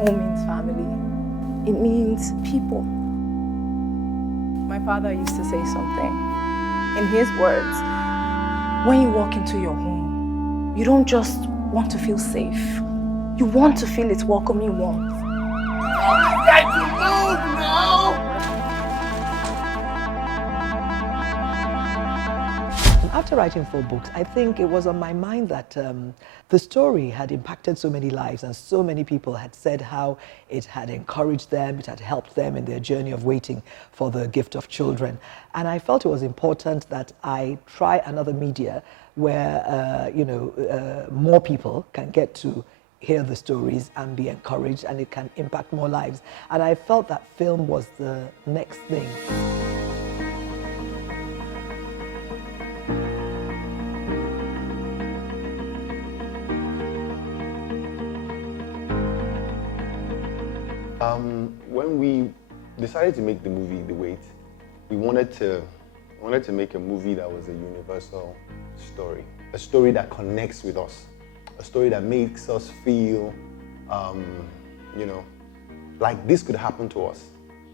home means family. It means people. My father used to say something. In his words, when you walk into your home, you don't just want to feel safe. You want to feel its welcoming warmth. I'm ready to move now! After writing 4 books, I think it was on my mind that the story had impacted so many lives, and so many people had said how it had encouraged them, it had helped them in their journey of waiting for the gift of children. And I felt it was important that I try another media where more people can get to hear the stories and be encouraged, and it can impact more lives. And I felt that film was the next thing. When we decided to make the movie The Wait, we wanted to make a movie that was a universal story, a story that connects with us, a story that makes us feel, like this could happen to us.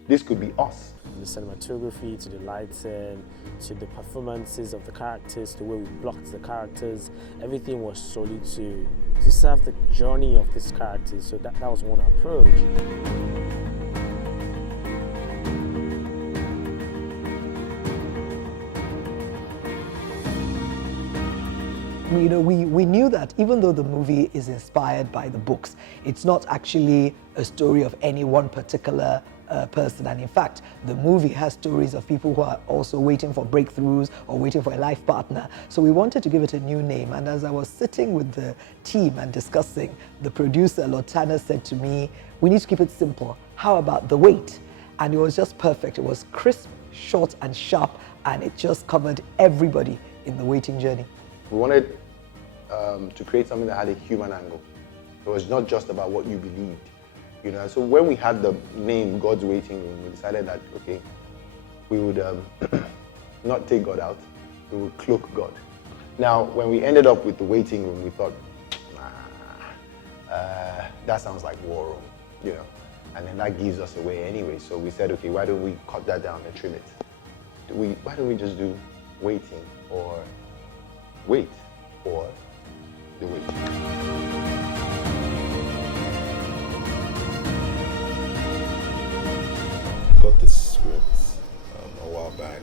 This could be us. The cinematography, to the lighting, to the performances of the characters, the way we blocked the characters, everything was solely to serve the journey of these characters. So that was one approach. We knew that even though the movie is inspired by the books, it's not actually a story of any one particular person. And in fact, the movie has stories of people who are also waiting for breakthroughs or waiting for a life partner. So we wanted to give it a new name. And as I was sitting with the team and discussing, the producer, Lotana, said to me, we need to keep it simple. How about The Wait? And it was just perfect. It was crisp, short, and sharp, and it just covered everybody in the waiting journey. We wanted to create something that had a human angle. It was not just about what you believed. So when we had the name God's Waiting Room, we decided that, okay, we would not take God out, we would cloak God. Now, when we ended up with the waiting room, we thought, that sounds like war room, and then that gives us away anyway. So we said, okay, why don't we cut that down and trim it? Why don't we just do waiting, or wait, or the wait? Got the script a while back,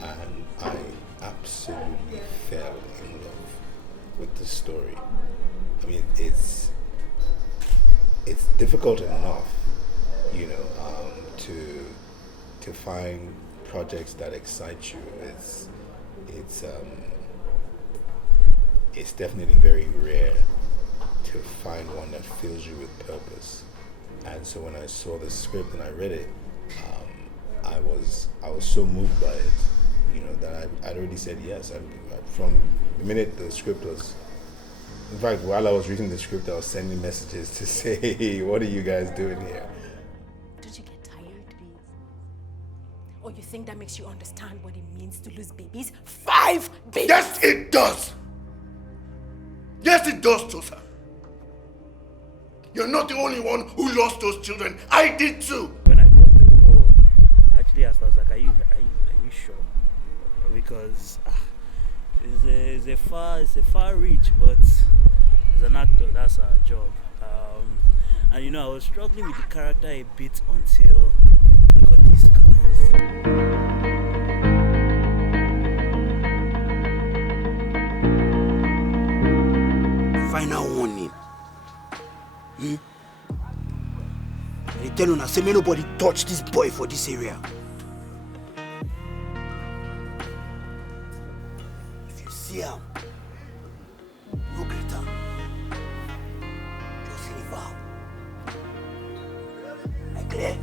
and I absolutely fell in love with the story. I mean, it's difficult enough, to find projects that excite you. It's definitely very rare to find one that fills you with purpose. And so when I saw the script and I read it, I was so moved by it, that I'd already said yes. From the minute the script was, in fact, while I was reading the script, I was sending messages to say, hey, what are you guys doing here? Don't you get tired, please? Or you think that makes you understand what it means to lose babies? 5 babies! Yes, it does! Yes, it does, Tosa. You're not the only one who lost those children. I did too. When I got the role, I actually asked, I was like, are you sure? Because it's a far reach, but as an actor, that's our job. And I was struggling with the character a bit until I got these scars. Final warning. They tell you now, say may nobody touch this boy for this area. If you see him, no greater. Just leave him. Like clear?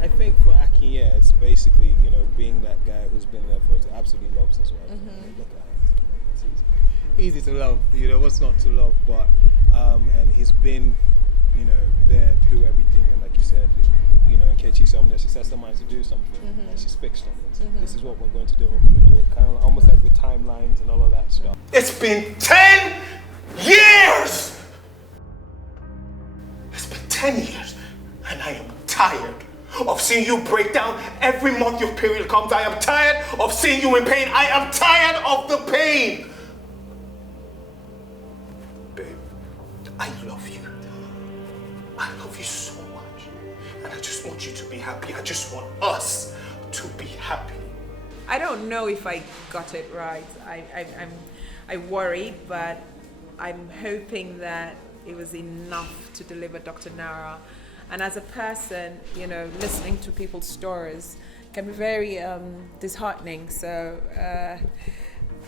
I think for Akin, it's basically, being that guy who's been there for absolutely loves his wife. Look at her. easy to love. You know, what's not to love? But and he's been, you know, there through everything. And like you said, you know, Nkechi Somnia, she sets her mind to do something, and she's fixed on it. This is what we're going to do. And we're going to do it, kind of almost like with timelines and all of that stuff. It's been 10 years! It's been 10 years, and I am tired of seeing you break down every month your period comes. I am tired of seeing you in pain. I am tired of the pain. Babe, I love you. I love you so much. And I just want you to be happy. I just want us to be happy. I don't know if I got it right. I worry, but I'm hoping that it was enough to deliver Dr. Nara. And as a person, you know, listening to people's stories can be very disheartening. So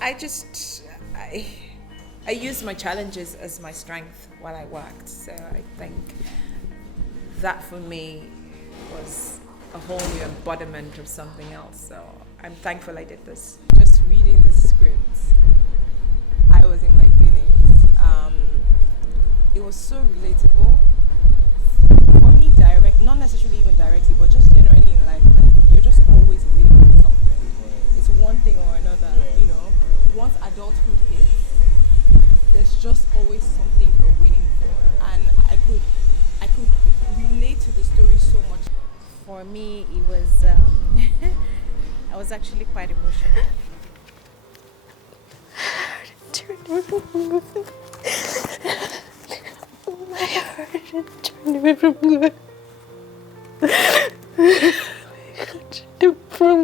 I used my challenges as my strength while I worked. So I think that for me was a whole new embodiment of something else. So I'm thankful I did this. Just reading the script, I was in my feelings. It was so relatable. For me, not necessarily even directly, but just generally in life, like you're just always waiting for something. It's one thing or another, you know. Once adulthood hits, there's just always something you're waiting for, and I could relate to the story so much. For me, it was, I was actually quite emotional. My heart turned away from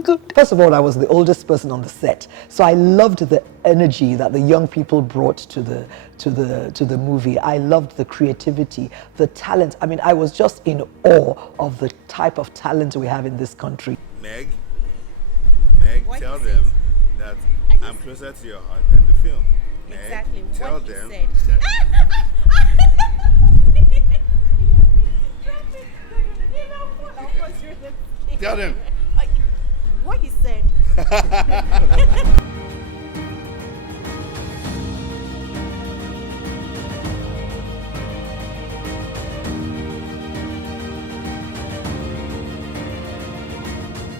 good. First of all, I was the oldest person on the set, so I loved the energy that the young people brought to the movie. I loved the creativity, the talent. I mean, I was just in awe of the type of talent we have in this country. Meg, tell them that I'm closer to your heart than the film. Meg, Exactly tell what he them said. that tell them. What he said.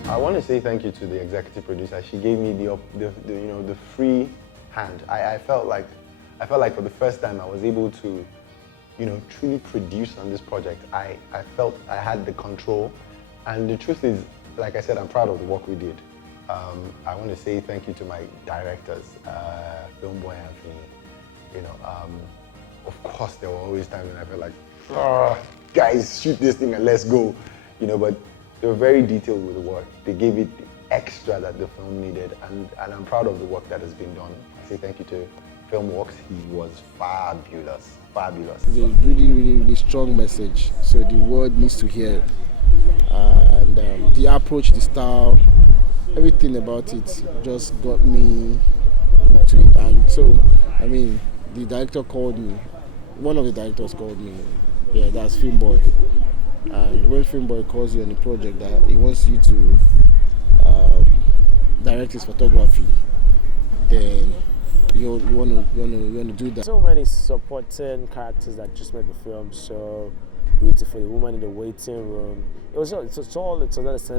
I want to say thank you to the executive producer. She gave me the free hand. I felt like for the first time I was able to, you know, truly produce on this project. I felt I had the control, and the truth is, like I said, I'm proud of the work we did. I want to say thank you to my directors, Filmboy and Fini. You know, of course there were always times when I felt like, guys, shoot this thing and let's go. You know, but they were very detailed with the work. They gave it the extra that the film needed, and I'm proud of the work that has been done. I say thank you to Filmworks. He was fabulous, fabulous. It's a really, really, really strong message, so the world needs to hear it. And the approach, the style, everything about it just got me hooked to it. And so, I mean, the director called me, one of the directors called me, yeah, that's Filmboy. And when Filmboy calls you on a project that he wants you to direct his photography, then you want to do that. So many supporting characters that just made the film so beautiful. The woman in the waiting room. It was an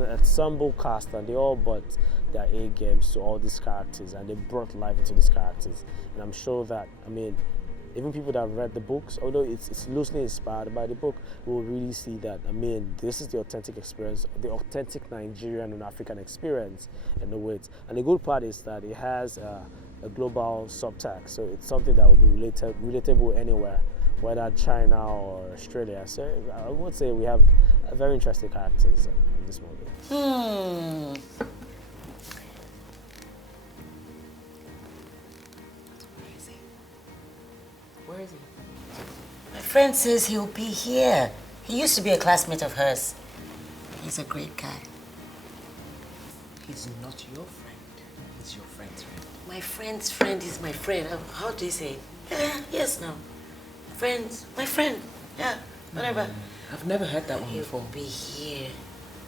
ensemble cast, and they all brought their A games to all these characters, and they brought life into these characters. And I'm sure that, I mean, even people that have read the books, although it's loosely inspired by the book, will really see that, I mean, this is the authentic experience, the authentic Nigerian and African experience in the way. And the good part is that it has a global subtext, so it's something that will be relatable anywhere, whether China or Australia. So I would say we have very interesting characters in this movie. Where is he? My friend says he'll be here. He used to be a classmate of hers. He's a great guy. He's not your friend. He's your friend's friend. My friend's friend is my friend. How do you say it? Yeah, yes, no. Friends, my friend. Yeah, whatever. I've never heard that one He'll before. be here.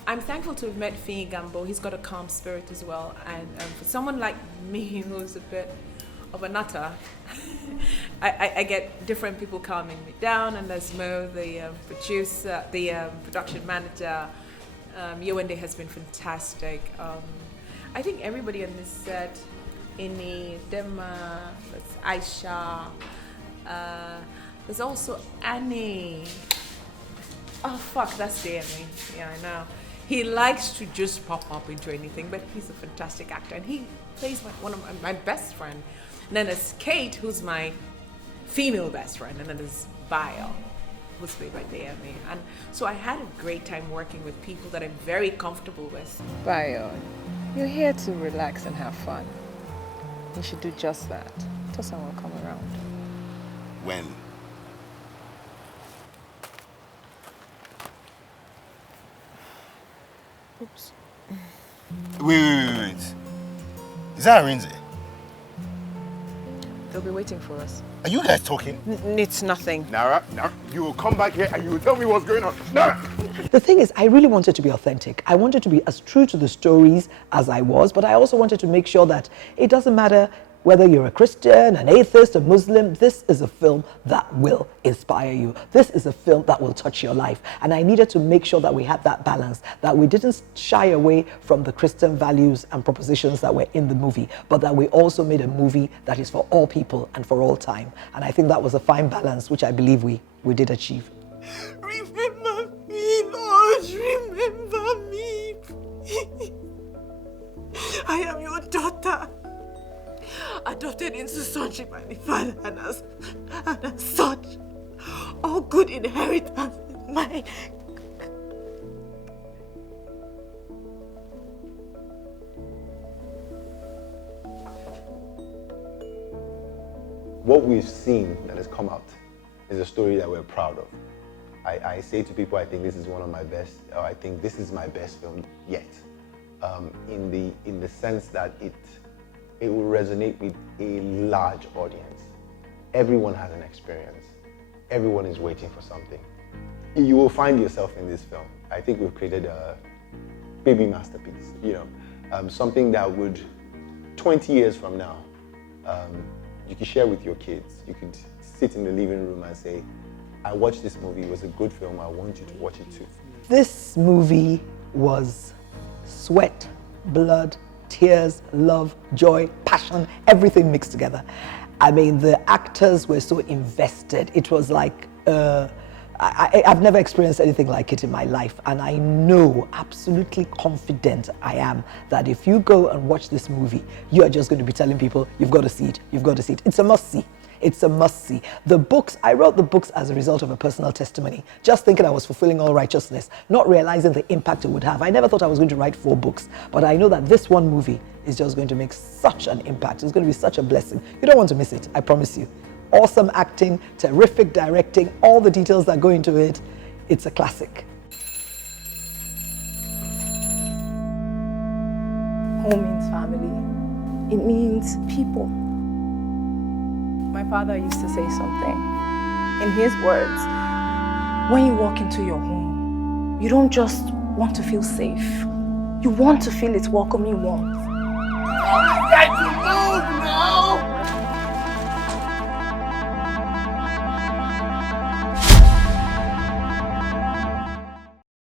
I'm thankful to have met Fini Gambo. He's got a calm spirit as well. And for someone like me who's a bit of a nutter, I get different people calming me down, and there's Mo, the producer, the production manager. Yewande has been fantastic. I think everybody on this set, Inni, Dema, there's Aisha, there's also Annie. Oh fuck, that's Danny. Yeah, I know. He likes to just pop up into anything, but he's a fantastic actor, and he plays one of my best friend. And then there's Kate, who's my female best friend, and then there's Bio, who's played by Dayami. And so I had a great time working with people that I'm very comfortable with. Bio, you're here to relax and have fun. You should do just that. Tosin will come around. When? Oops. Wait. Is that Arinze? They'll be waiting for us. Are you guys talking? It's nothing. Nara, you will come back here and you will tell me what's going on. Nara! The thing is, I really wanted to be authentic. I wanted to be as true to the stories as I was, but I also wanted to make sure that it doesn't matter whether you're a Christian, an atheist, a Muslim. This is a film that will inspire you. This is a film that will touch your life. And I needed to make sure that we had that balance, that we didn't shy away from the Christian values and propositions that were in the movie, but that we also made a movie that is for all people and for all time. And I think that was a fine balance, which I believe we did achieve. Remember me, Lord, remember me. I am your daughter, adopted into sonship by the Father, and as such, all good inheritance is mine. What we've seen that has come out is a story that we're proud of. I say to people, I think this is one of my best, or I think this is my best film yet, in the sense that it will resonate with a large audience. Everyone has an experience. Everyone is waiting for something. You will find yourself in this film. I think we've created a baby masterpiece, something that would, 20 years from now, you could share with your kids. You could sit in the living room and say, I watched this movie, it was a good film, I want you to watch it too. This movie was sweat, blood, tears, love, joy, passion, everything mixed together. I mean, the actors were so invested. It was like, I've never experienced anything like it in my life. And I know, absolutely confident I am, that if you go and watch this movie, you are just going to be telling people, you've got to see it, you've got to see it. It's a must-see. It's a must-see. The books, I wrote the books as a result of a personal testimony, just thinking I was fulfilling all righteousness, not realizing the impact it would have. I never thought I was going to write 4 books, but I know that this one movie is just going to make such an impact. It's going to be such a blessing. You don't want to miss it, I promise you. Awesome acting, terrific directing, all the details that go into it. It's a classic. Home means family. It means people. My father used to say something. In his words, when you walk into your home, you don't just want to feel safe. You want to feel its welcoming warmth. Time to move now!